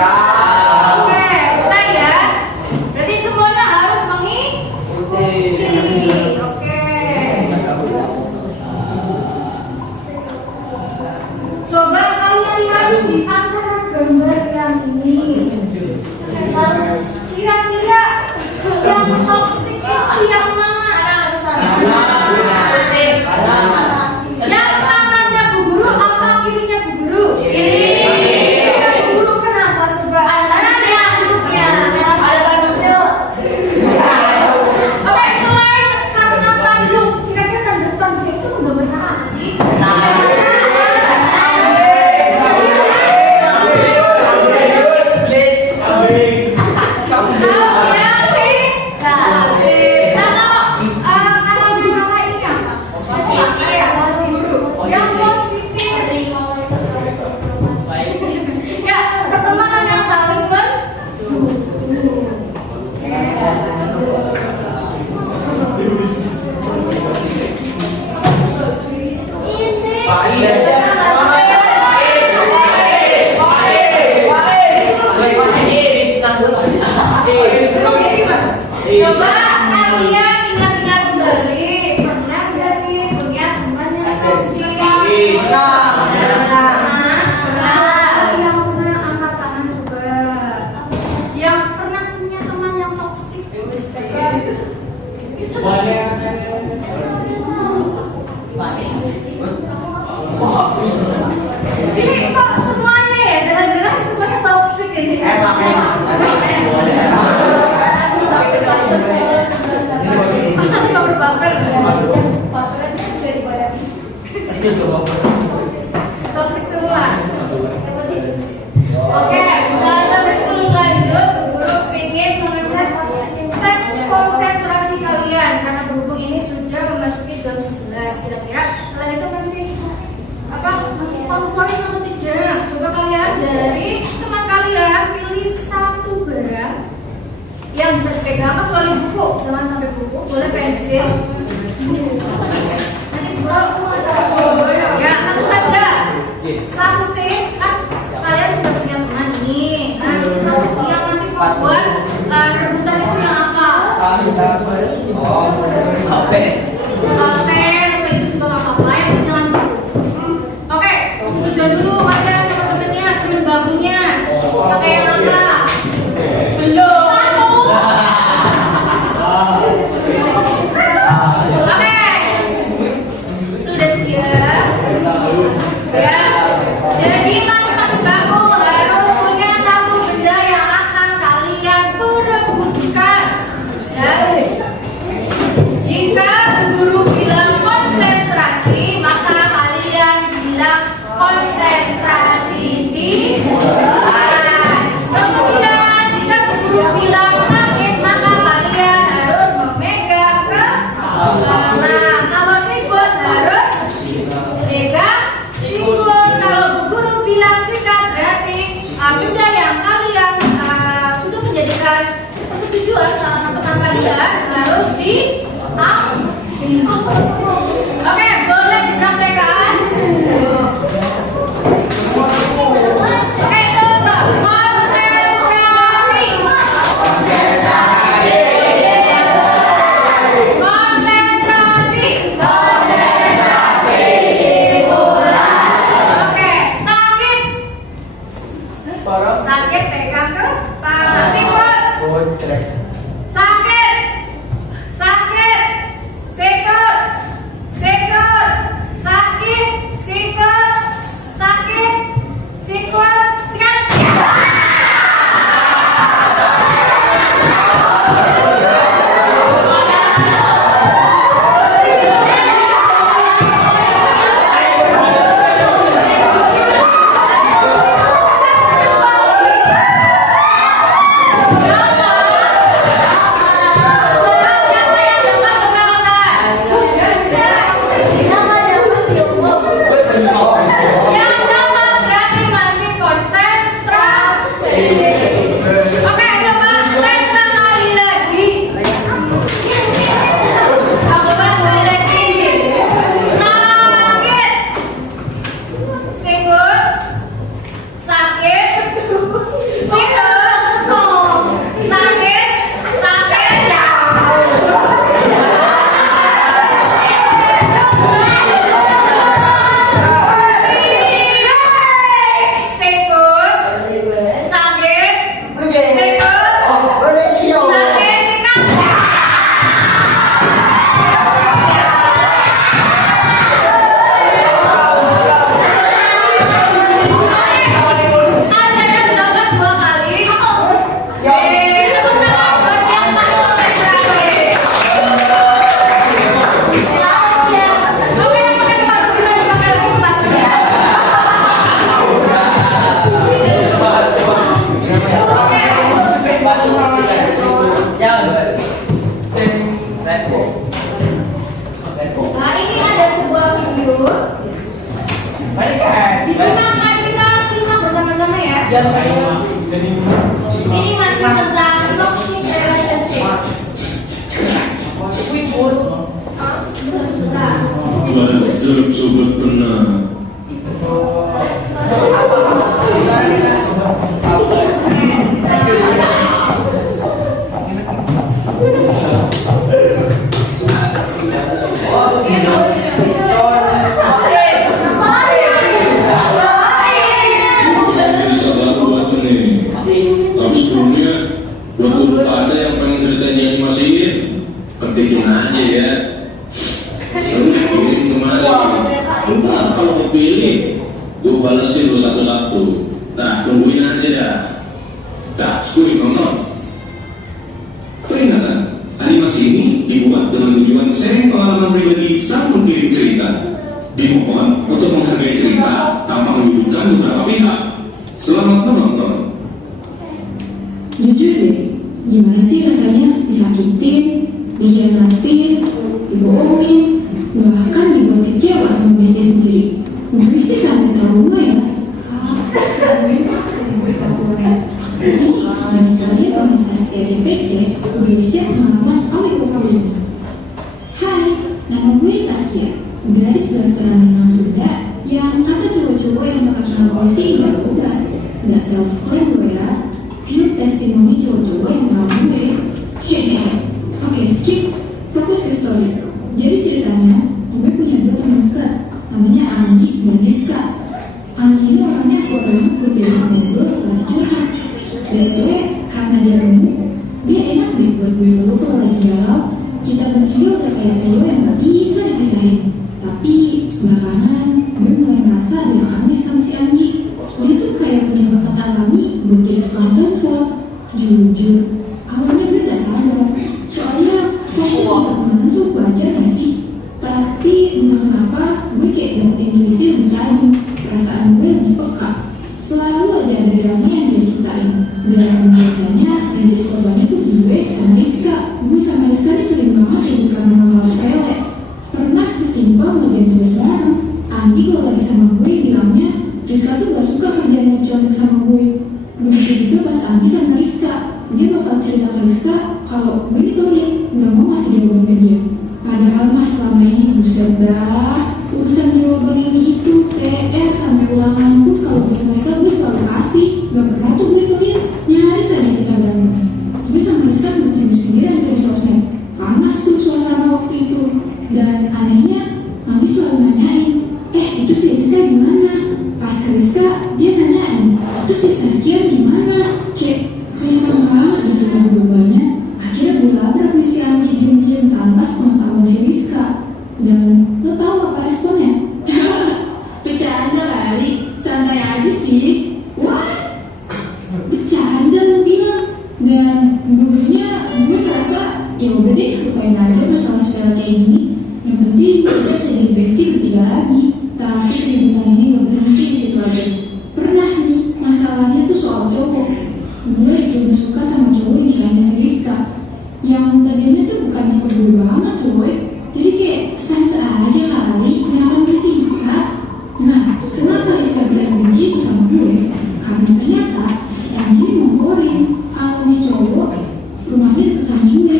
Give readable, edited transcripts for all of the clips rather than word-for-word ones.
Oke, bisa ya. Berarti semuanya harus mengikuti. Oke. Coba kalian lihat di antara gambar yang ini. Kira-kira yang toksik itu yang mana? Yang kanannya Bu Guru atau kirinya Bu Guru? Bu Guru kenapa? Coba ada banduknya. Oke, selain karena banduk, kira-kira banduk itu menggambarkan apa sih? Coba kalian ingat-ingat kembali, pernah nggak sih punya teman yang toksik? Yang pernah angkat tangan juga. Yang pernah punya teman yang toksik? Ini kok semuanya ya, jangan-jangan semuanya toksik ini. Toksik semua. Oke, tapi sebelum lanjut, Guru ingin mengecek tes konsentrasi kalian karena berhubung ini sudah memasuki jam 11. Kira-kira kalian itu masih poin atau tidak? Coba kalian dari teman kalian pilih satu barang yang bisa dipegang, kecuali buku, jangan sampai buku, boleh pensil. Ya, satu saja. Satu tim, kan kalian sudah punya teman nih. Nah, satu yang nanti membuat rebutan itu yang apa? Oke, itu juga nggak apa-apa, yang penting jangan buku. Oke, sudah dulu kalian sama temennya, temen babunya. Pakai yang apa? Belum. Jadi masing-masing kamu harus punya satu benda yang akan kalian perebutkan. Ya. Jika guru bilang konsentrasi, maka kalian bilang konsentrasi dimulai. Kemudian jika guru bilang sakit, maka kalian harus memegang kepala. Kalau siput harus memegang siput. Kalau guru bilang sikat, berarti benda yang kalian sudah menjadikan persetujuan sama teman kalian harus diambil. Oke, boleh dipraktekkan. Oke, coba konsentrasi. Sakit pegang kepala. Siput. Sakit. Sikut. Sakit. Sikut. Sikat. Ini masih tentang toxic relationship. Wajib sobat pernah. Tapi sebelumnya, buat ada yang pengen ceritanya animasiin, ketikin aja ya. Kirim kemarin. Entar kalau kepilih, gue balesin lo satu-satu. Nah, tungguin aja ya. Dah, sepuluh nonton. Peringatan, animasi ini dibuat dengan tujuan sharing pengalaman pribadi saat mengirim cerita. Dimohon untuk menghargai cerita tanpa menyudutkan beberapa pihak. Selamat menonton. Jujur deh, gimana sih rasanya disakitin, dikhianatin, dibohongin, bahkan dibuat kecewa sama bestie sendiri. Gue sih sampai trauma ya. Ini kalian komunitas RPC udah share pengalaman awal ini. Hai, nama gue Saskia, garis blasteran memang Sunda yang kata cowok-cowok yang bakal kenal posting gak udah self-claim gue ya. Pure testimoni cowok-cowok yang kenal gue. Hehehe. Oke, skip. Fokus ke story. Jadi ceritanya, gue punya dua teman dekat, namanya Andi dan Rizka. Andi ini orangnya kuat banget buat diajak ngobrol lagi curhat. Dan itu ya, karena dia remuk, dia enak deh buat gue dulu kalau lagi galau. Kita bertiga udah kayak trio yang gak bisa dipisahin. Tapi belakangan gue mulai merasa ada yang aneh sama si Andi. Dia tuh kayak punya bakat alami buat jadi tukang telepon. Jujur, awalnya gue gak sadar. Soalnya fokus sama temen tuh wajar gak sih? Tapi entah kenapa gue kayak dapet intuisi lebih tajam. Perasaan gue lebih peka. Selalu aja ada drama yang dia ciptain. Dan biasanya yang jadi korbannya tuh gue sama Rizka. Gue sama Rizka ini sering banget jadi karena hal sepele. Pernah sesimpel ngerjain tugas bareng. Andi kalau lagi sama gue bilangnya Rizka tuh gak suka kerjaan yang colek sama gue. Begitu juga pas Andi sama Rizka, dia bakal cerita ke Rizka kalau gue ini pelit, gak mau ngasih jawaban ke dia. Padahal mas selama ini buset dah, urusan jawaban ini itu PR sampai ulangan pun kalau buat mereka gue selalu kasih. Gak pernah tuh gue pelit, nyaris aja kita berantem. Gue sama Rizka sempat sendiri-sendirian dari sosmed. Panas tuh suasana waktu itu. Dan anehnya, Andi selalu nanyain, itu si Rizka gimana? Pas ke Rizka, dia nanyain, itu si Saskia gimana? Kayak kelihatan banget gitu kan dua-duanya. Akhirnya gue labrak nih si Andi diem-diem tanpa sepengetahuan si Rizka. Dan lo tau apa responnya? Bercanda kali, santai aja sih. What? Bercanda lo bilang. Dan dulunya gue ngerasa, ya udah deh lupain aja masalah sepele kayak gini. Yang penting kita bisa jadi bestie bertiga lagi. Tapi keributan ini gak berhenti di situ aja. Pernah nih, masalahnya tuh soal cowok. Gue juga suka sama cowok yang istilahnya si Rizka. Yang tadinya tuh bukan tipe gue banget loh, woy. Jadi kayak sans aja kali, ngarang disingkat. Nah, kenapa Rizka bisa sebenci itu sama gue? Karena ternyata si Andi ngomporin kalau nih cowok rumahnya deket sama gue.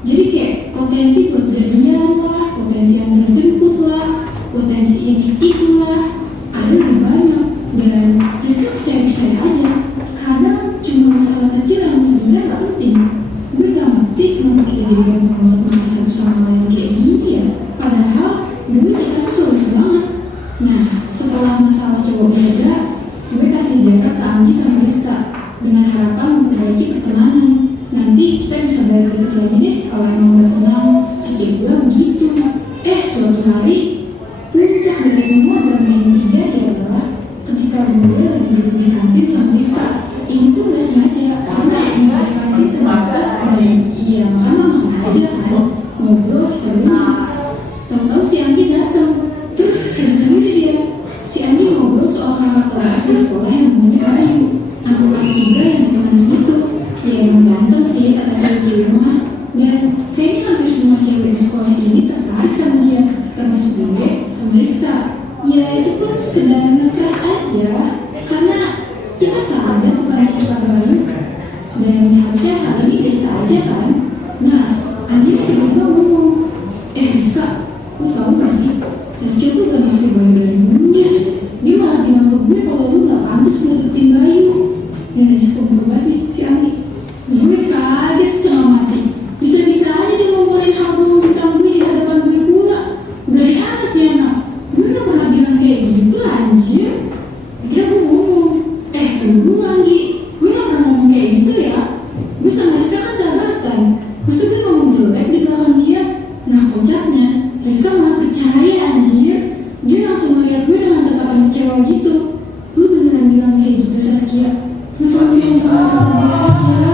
Jadi kayak potensi buat jadian lah, potensi yang terjemput lah, potensi ini itulah, ada lebih banyak. Dan Rizka percaya aja. Kadang cuma masalah kecil yang sebenarnya gak penting. Gue gak ngerti kenapa kita jadi ngomong satu sama lain kayak gini ya. Padahal dulu kita tuh sulit banget. Nah, setelah masalah cowok beda, gue kasih jarak ke Andi sama Rizka dengan harapan Indonesia berubah nih si Ali. Gue kaget setengah mati. Bisa-bisa aja dia ngomongin hal bohong tentang gue di hadapan gue pula. Berani amat ya nak. Gue gak pernah bilang kayak gitu anjir. Kira gue ngomong, tunggu lagi. Gue gak pernah ngomong kayak gitu ya. Gue sama Rizka kan sahabatan. Masa gue ngomong jelek di belakang dia. Nah kocaknya, Rizka malah percaya anjir. Dia langsung melihat gue dengan tatapan kecewa gitu. Lu beneran bilang kayak gitu Saskia? Kenapa lu bilang sama dia aja?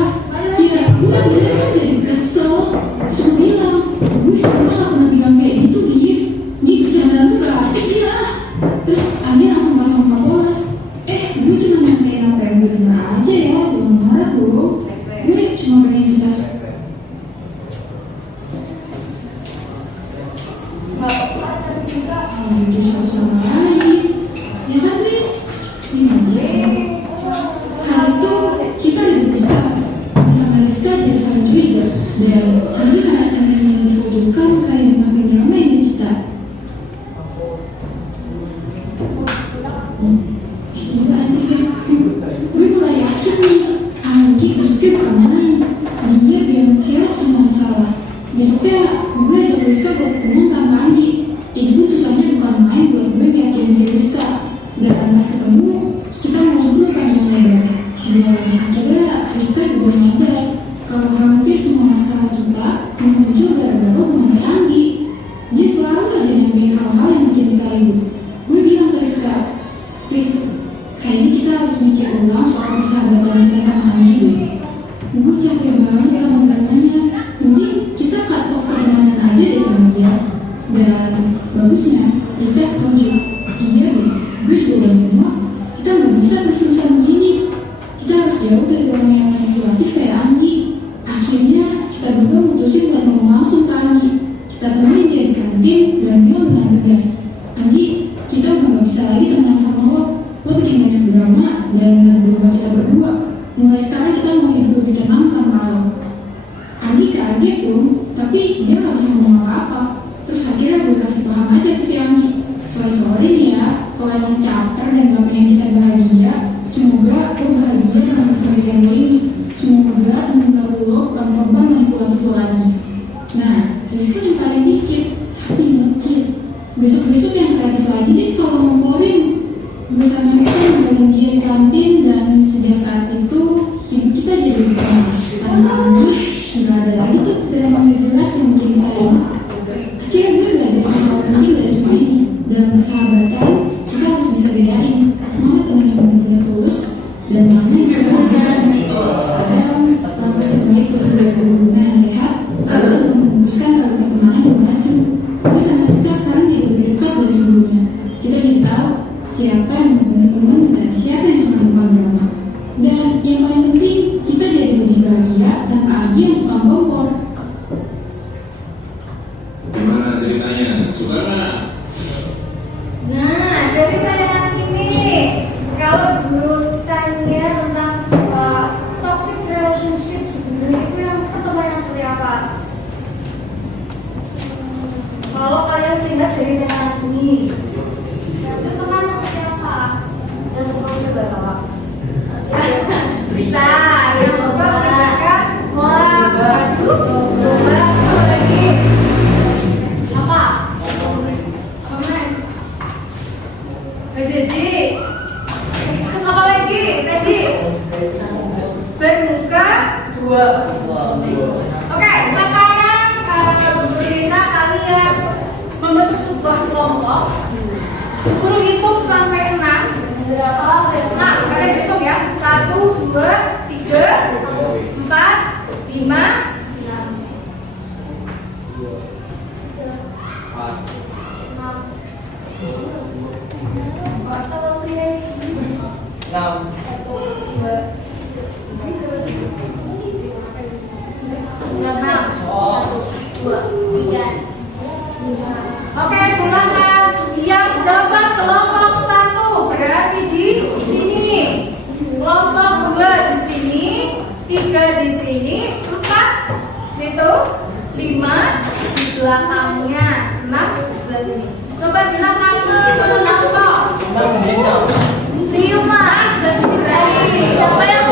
Ya, gue beneran jadi kesel. Terus gue bilang, gue sebenernya gak pernah bilang kayak gitu, Riz. Dia bercandaan tuh gak asik dia. Terus Andi langsung pasang Kapolres. Gue cuma nyampein apa yang gue denger aja ya. Jangan marah bro. Gue cuma pengen kita jujur sama lain. Ya kan Riz? Ini aja. Hal itu kita lebih besar. Bersama Rizka jadi saling curiga. Dan Andi merasa rasanya diwujudkan kayak makin drama ini kita. Gila anjir deh. Gue mulai yakin nih Anggi besoknya bukan main. Dia biar Vero semua masalah. Besoknya gue ajak Rizka buat ketemu tanpa Anggi. Ini pun susahnya bukan main buat gue yakinin si Rizka. Dan pas ketemu kita ngobrol panjang lebar. Dan akhirnya Rizka juga nyadar kalau hampir semua masalah kita muncul gara-gara hubungan si Anggi. Dia selalu aja nyampein hal-hal yang bikin kita ribut. Gue bilang ke Rizka, Riz, kayaknya kita harus mikir ulang soal persahabatan kita sama Anggi. Gue capek banget sama dramanya. Mending kita cut off pertemanan aja deh sama dia. Dan bagusnya Rizka setuju. Iya deh, gue juga udah ngomong kita gak bisa terus-terusan begini. Kita harus jauh dari orang yang manipulatif kayak Anggi. Akhirnya kita berdua mutusin buat ngomong langsung ke Anggi. Kita temuin dia di kantin dan bilang dengan tegas, Anggi, kita udah gak bisa lagi temenan sama lo. Lo bikin banyak drama dan gak berubah kita berdua. Mulai sekarang kita mau hidup lebih tenang tanpa lo. Anggi kaget tuh, tapi dia gak bisa ngomong apa-apa. Terus akhirnya gue kasih paham aja ke si Anggi. Sorry nih ya, kalau emang caper dan gak pengen kita bahagia, semoga lo bahagia dengan keseharian lo ini. Semoga temen baru lo bukan korban manipulatif lo lagi. Nah, Rizka yang paling dikit, tapi ngecil. Besok-besok yang kreatif lagi deh kalau ngomporin. Gue sama Rizka ngebarin dia di kantin dan sejak saat itu hidup kita jadi lebih tenang. Tanpa Anggi, gak ada lagi tuh drama gak jelas yang bikin kita lemah. Akhirnya gue belajar hal penting dari semua ini. Dalam persahabatan, kita harus bisa bedain mana teman yang benar-benar tulus dan mana yang benar-benar kadang langkah terbaik untuk berhubungan yang sehat dan memutuskan kalau pertemanan yang maju. Gue sama Rizka sekarang jadi lebih dekat dari sebelumnya. Kita jadi tahu siapa yang benar-benar teman dan siapa yang cuma numpang drama. Dan yang paling penting, kita jadi lebih bahagia tanpa Anggi yang tukang kompor. Gimana ceritanya? Suka nggak? Nah, dari tayangan ini, kalau dulu tanya tentang toxic relationship, sebenarnya itu yang pertemanan seperti apa? Kalau kalian lihat dari tayangan ini, itu teman seperti apa? Dan suka bergaul. Bisa, yang suka mereka orang baju, coba apa lagi? Apa? Jadi, terus apa lagi tadi? Bermuka dua. Oke, sekarang cerita kalian membentuk sebuah kelompok. Suruh hitung sampai 6. Nah, kalian hitung ya. 1, 2, 3, 4, 5, 6. Oke, silakan. Yang dapat kelompok 1 berarti di sini nih. Kelompok 2 di sini, 3 di sini, 4 itu 5 di belakangnya, 6 di sebelah sini. Coba silakan kelompok 5 sebelah sini berarti. Siapa yang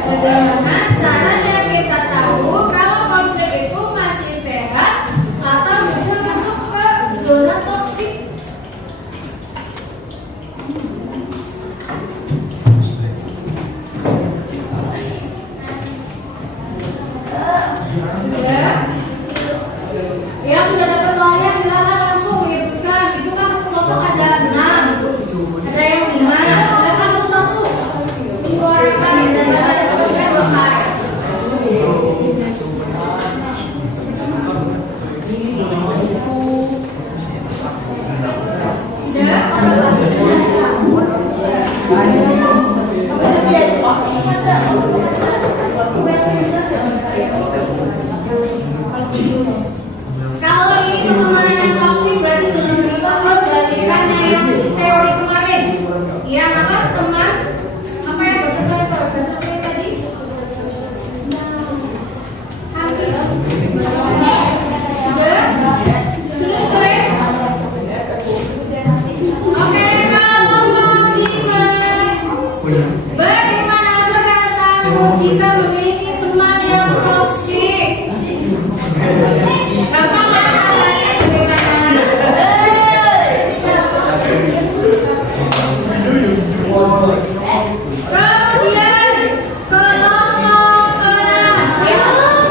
Bagaimana caranya kita tahu kalau konflik itu masih sehat atau sudah masuk ke zona toksik? Ya, sudah dapat soalnya silakan langsung menyebutkan. Itu kan kelompok ada 6, ada yang 5. Silakan satu-satu menyuarakan dan ada selesai. Kalau ini pertemanan yang toksik berarti kita memperhatikan yang teori kemarin. Yang apa teman? Apa yang berteman seperti tadi? Sudah? Sudah ditulis? Oke, kalau nomor 5. Bagaimana perasaanmu jika memiliki teman yang toksik? Gampang kan rasanya bagaimana? Kemudian ke nomor 6. Oh belum.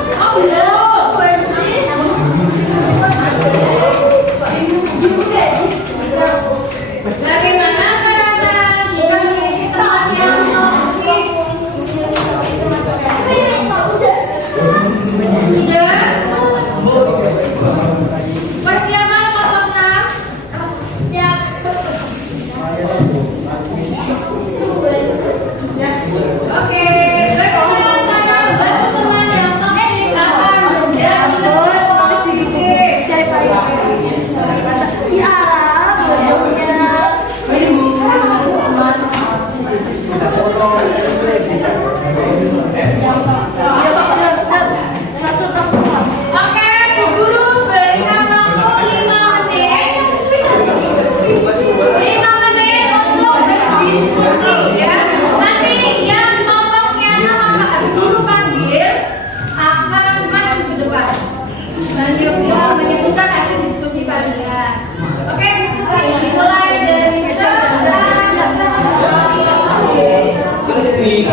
Bagaimana perasaan jika memiliki teman yang toksik? Sudah? Persiapan kelompok 6. Siap. Oke, bagaimana cara membantu teman yang toksik agar menjadi lebih positif? Oke, Bu Guru berikan waktu 5 menit. 5 menit untuk berdiskusi ya. Nanti yang kelompoknya nama Pak Guru panggil akan maju ke depan. Menyebutkan hasil diskusi kalian. Oke, diskusi dimulai dari sekarang. Iya.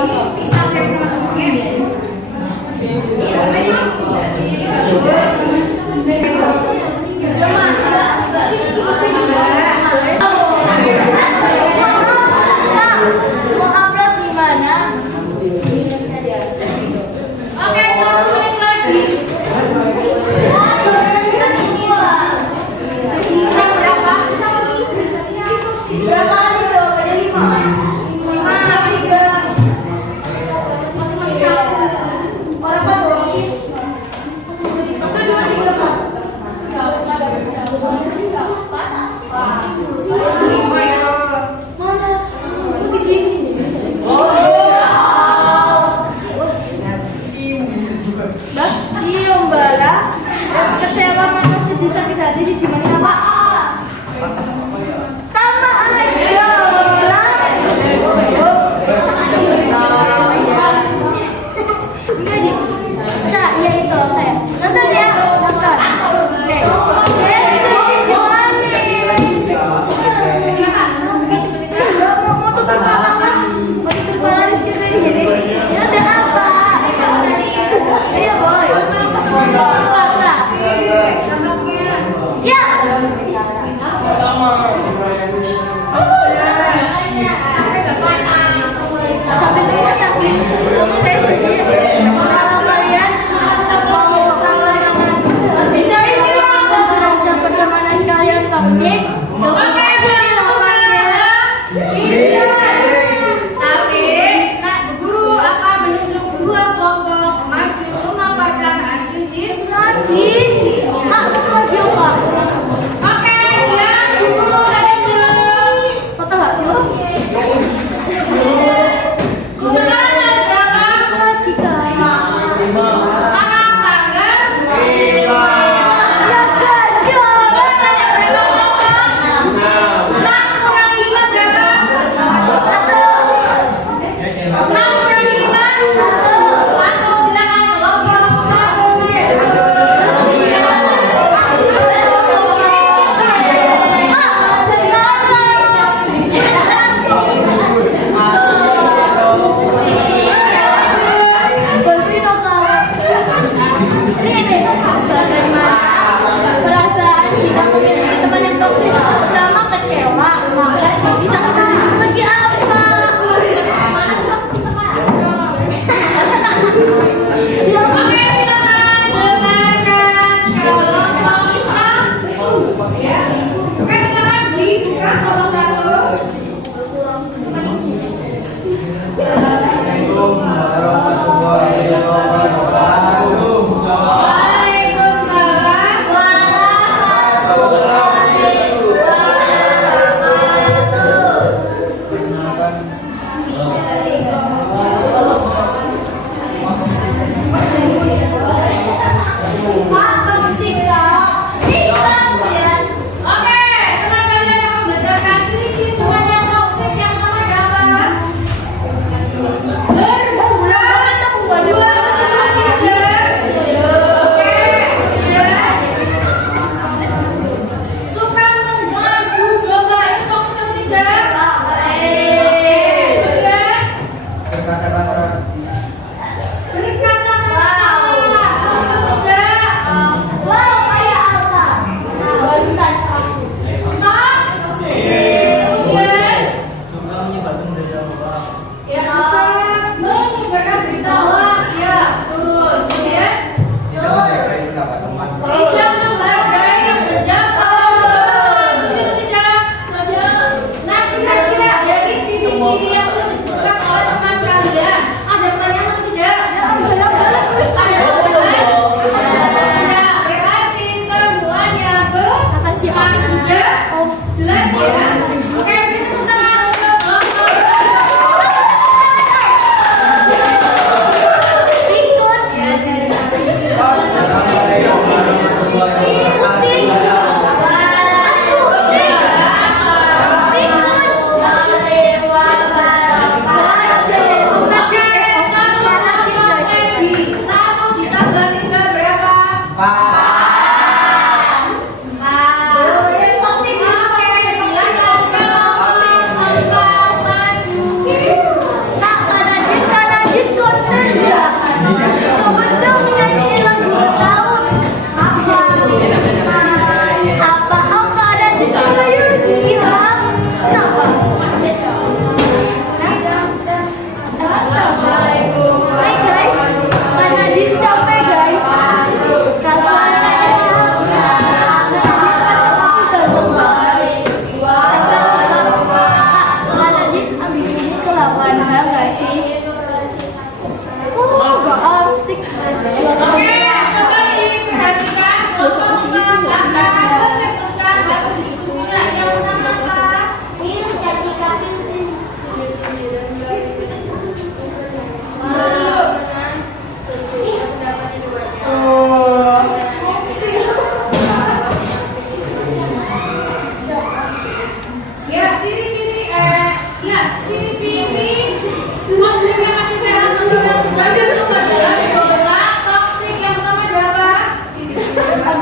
ini pisang saya sama temennya. Mau upload di mana? Oke, 1 menit lagi. Berapa? Berapa kali tuh? Ada 5. 5 habis 3. Masih satu. Berapa tuh? 1, 2, 3, 4. 5 ya. Mana? Di sini. Iya Mbak lah. Kecewa mana sih disakit hati sih gimana Pak? Sama aja lah. Iya nih. Iya itu oke. Nonton ya, nonton. Oke. Mau tutup mata kan? Mau tutup mata di sini jadi. Ya udah apa? Iya boy. Apa? Ya.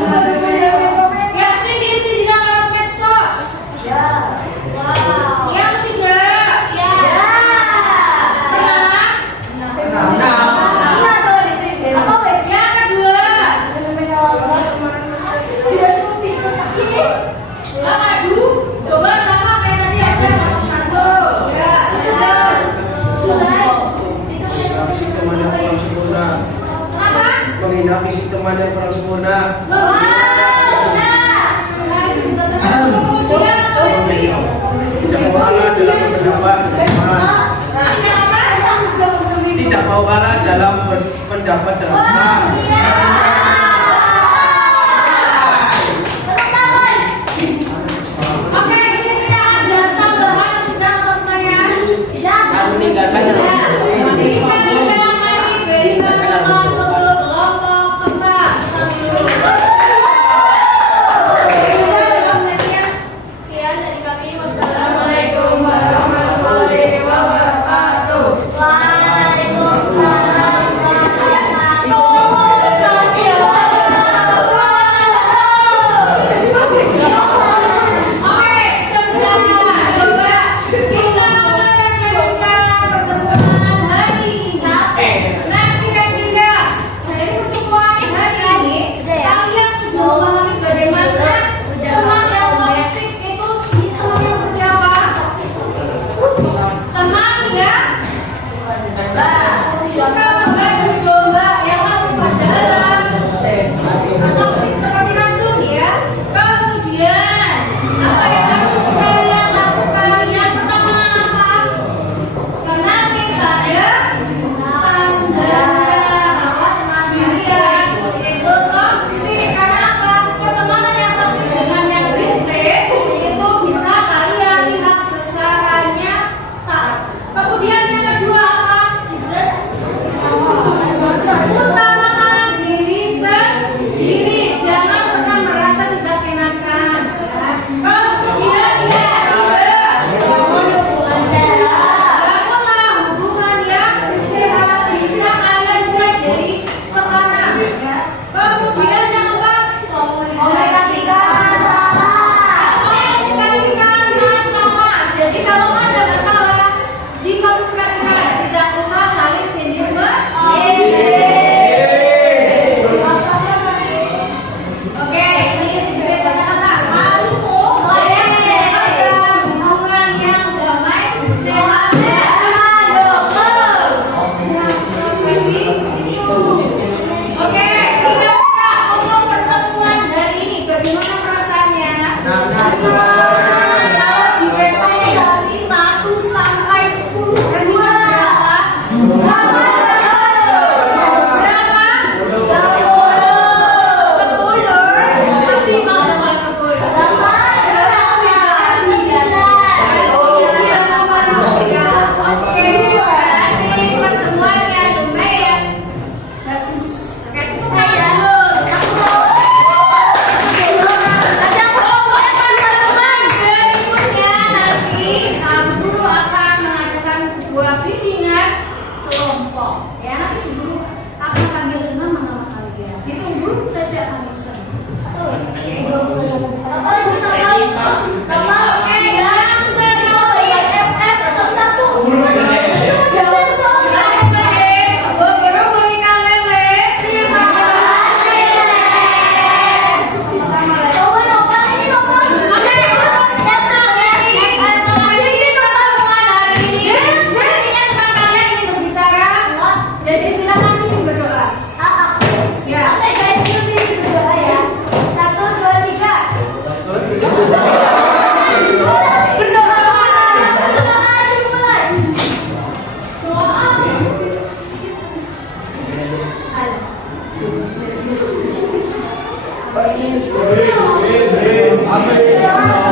Yang sering diisi di dalam medsos. Yang tidak. Yang kedua. Adu coba sama kayak tadi aja nomor 1. Ya, Fisik teman yang kurang sempurna. kenapa? Menghina fisik teman yang kurang sempurna. Tidak mau kalah dalam pendapat teman. Tidak mau kalah dalam pendapat teman. Oke, ini kita ada tambahan atau tidak untuk pertanyaan? Meninggalkan Ini kan yang lagi beri kelompok keempat. Assalamualaikum warahmatullahi wabarakatuh. Oke, sebenarnya coba kita merefleksikan pertemuan hari ini. Nah, kira-kira dari pertemuan hari ini kalian sudah memahami bagaimana teman yang toksik itu teman yang seperti apa? Teman yang suka mengadu domba yang masuk ke dalam toksik seperti racun ya. Kemudian apa yang harus kalian lakukan? Yang pertama apa? Kenali pada tanda kalian itu toksik. Karena apa? Pertemanan yang toksik dengan yang baik itu bisa kalian lihat secara nyata. Kemudian yang kedua apa? Utamakan diri sendiri, jangan pernah merasa tidak enakan. Kemudian yang ketiga, bangunlah hubungan yang sehat, bisa kalian mulai dari sekarang. Ya. Kemudian yang keempat, komunikasikan masalah. Jadi kalau ada masalah, dikomunikasikan, tidak usah saling sindir Oke, ini sedikit kata-kata. Malimu layak pada hubungan yang damai, sehat, dan seperti itu. Oke, kita buka untuk pertemuan hari ini. Bagaimana perasaannya? Kalau di website dari 1 sampai 10 berapa? Berapa? 10. Maksimal dapat 10. Oke, berarti pertemuannya lumayan bagus. Oke, berikutnya nanti guru akan mengadakan sebuah bimbingan kelompok. Ya, nanti si guru akan panggil nama kalian. Ditunggu saja kami semua. Oke, yang jadi silakan bikin berdoa. Ya. Amin.